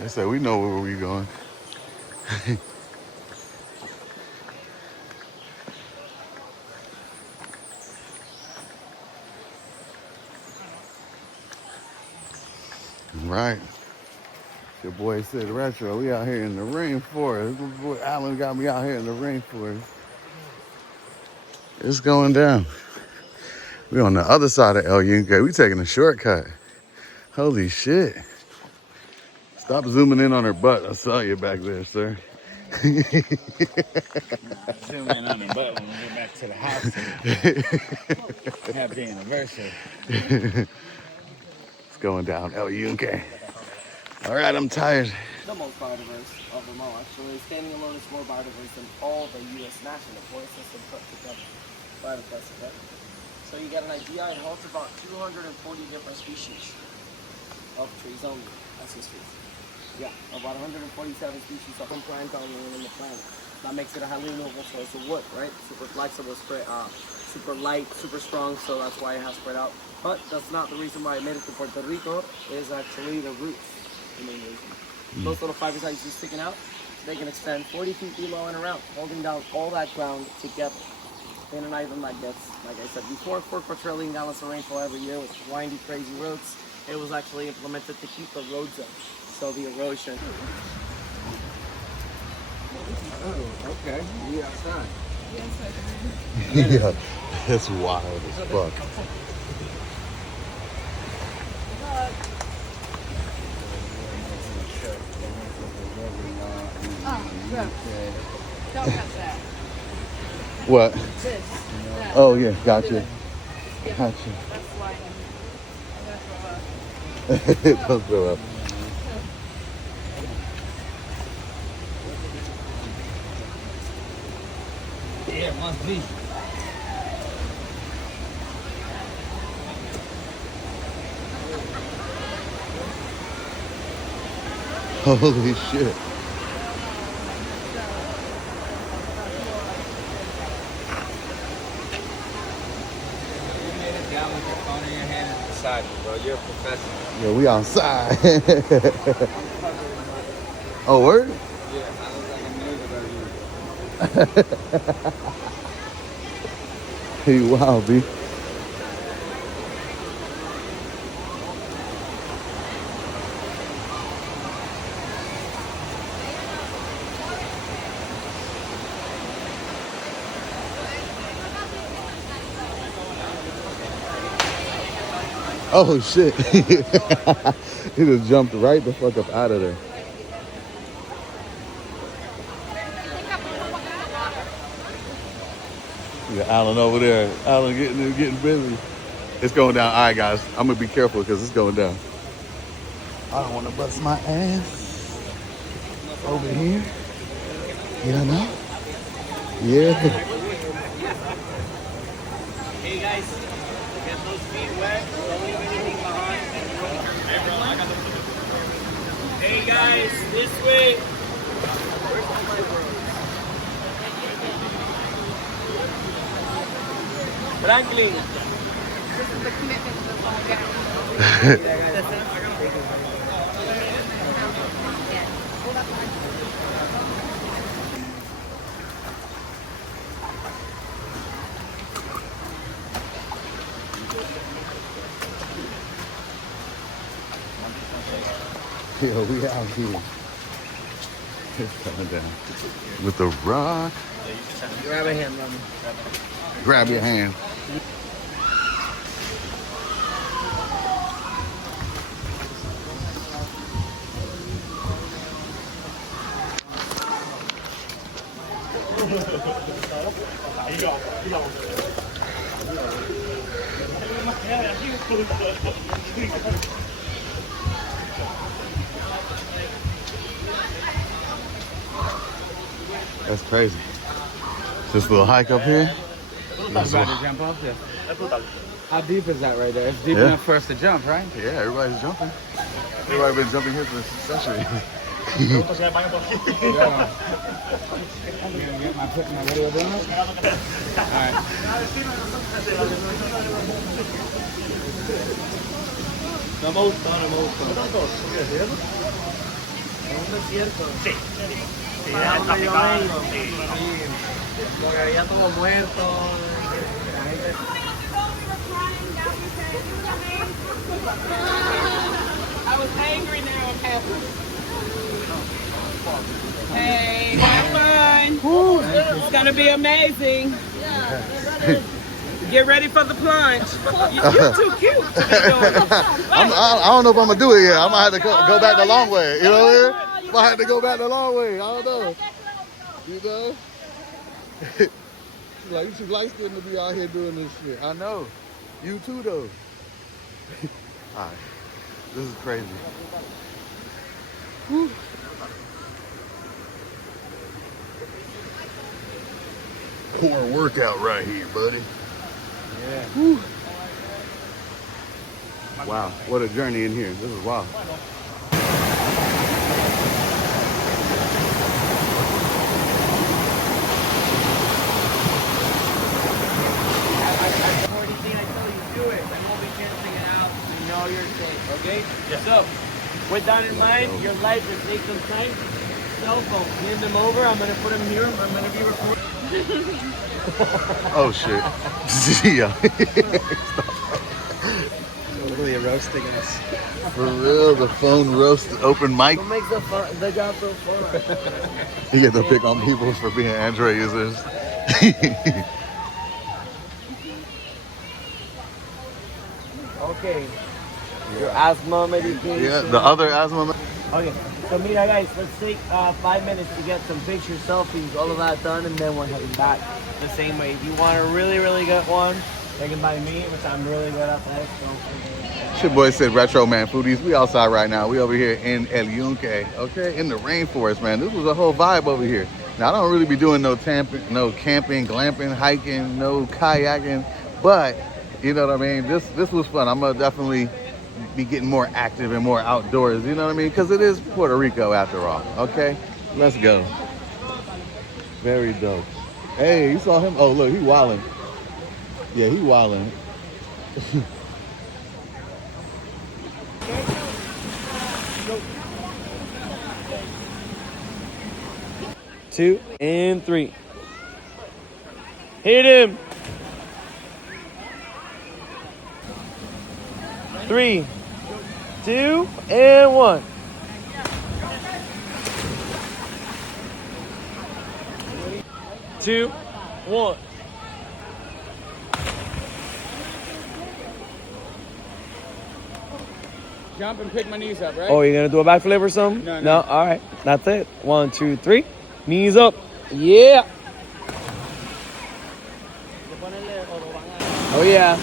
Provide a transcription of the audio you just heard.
They said we know where we going. Right. Your boy Syd Retro. We out here in the rainforest. My boy Alan got me out here in the rainforest. It's going down. We on the other side of El Yunque. We taking a shortcut. Holy shit. Stop zooming in on her butt. I saw you back there, sir. Zoom in on her butt when we get back to the house to have the anniversary. It's going down El Yunque. All right, I'm tired. The most biodiverse of them all, actually. Standing alone is more biodiverse than all the U.S. National Forest system put together. Quite impressive, right? So you get an idea, it holds about 240 different species of trees only, as you see. Yeah, about 147 species of plants only on the planet. That makes it a highly renewable source of wood, right? Super flexible, super light, super strong, so that's why it has spread out. But that's not the reason why it made it to Puerto Rico, is actually the roots. The main reason. Those little fibers that you see sticking out, they can extend 40 feet below and around, holding down all that ground together. In an item that gets, like I said before, 4 quadrillion gallons of rainfall every year with windy, crazy roads. It was actually implemented to keep the roads up, so the erosion. Oh, okay. We outside. Yeah, it's wild as fuck. Don't touch that. What? This. That. Oh, yeah, gotcha. Yeah. Gotcha. That's why I'm gonna throw up. Don't throw up. Yeah, it must be. Holy shit. Bro, you're a professional. Yeah, we outside. Oh, word? Yeah, I look like a nigga about you. Hey, wow, B. Oh, shit. He just jumped right the fuck up out of there. Yeah, Alan over there. Alan getting busy. It's going down. All right, guys. I'm going to be careful because it's going down. I don't want to bust my ass over here. You don't know? Yeah. Hey guys, get those feet wet. Don't leave anything behind. Hey guys, this way. Franklin. This is the commitment to the long game. Yo, we out here. It's coming down. With the rock. Grab a hand, Lemon. Grab your hand. That's crazy. This little hike up here. That's about to jump off there. How deep is that right there? It's deep enough for us to jump, right? Yeah, everybody's jumping. Everybody's been jumping here for a century. Yeah. I'm gonna get my video doing it. Alright. No me gusta. un desierto. Sí. Sí, Para es donde yo tropical. vengo. Sí. Sí, porque había todo muerto. La gente... I was angry, now I'm happy. Hey, have fun. It's gonna be amazing. Get ready for the plunge. You're too cute to be doing it. I don't know if I'm gonna do it yet. I might have to go back the long way. You know what I mean? Might have to go back the long way. I don't know. You know? She's like, you too light skinned to be out here doing this shit. I know. You too, though. All right. This is crazy. Whew. Core workout right here, buddy. Yeah. Whew. Wow, what a journey in here. This is wild. You're safe, okay? So, with that in mind, your life is take some time. Cell phone, hand them over. I'm gonna put them here. I'm gonna be recording. Oh shit. Yeah. Totally roasting us. For real, the phone roast open mic. What makes the job so fun? You get to pick on people for being Android users. Okay. Your asthma medication. Yeah, the other asthma. Okay. So, mira, guys, let's take 5 minutes to get some pictures, selfies, all of that done, and then we're heading back the same way. If you want a really, really good one, they can buy me, which I'm really good at that. It's your boy Syd Retro, man. Foodies, we outside right now. We over here in El Yunque, okay? In the rainforest, man. This was a whole vibe over here. Now, I don't really be doing no camping, glamping, hiking, no kayaking, but, you know what I mean? This was fun. I'm going to definitely be getting more active and more outdoors, you know what I mean? Because it is Puerto Rico after all, okay? Let's go. Very dope. Hey, you saw him? Oh, look, he wilding. Yeah, he wilding. Two and three. Hit him. 3, 2, and 1. Two, one. Jump and pick my knees up, right? Oh, you're gonna do a backflip or something? No. All right, that's it. 1, 2, 3. Knees up. Yeah. Oh yeah.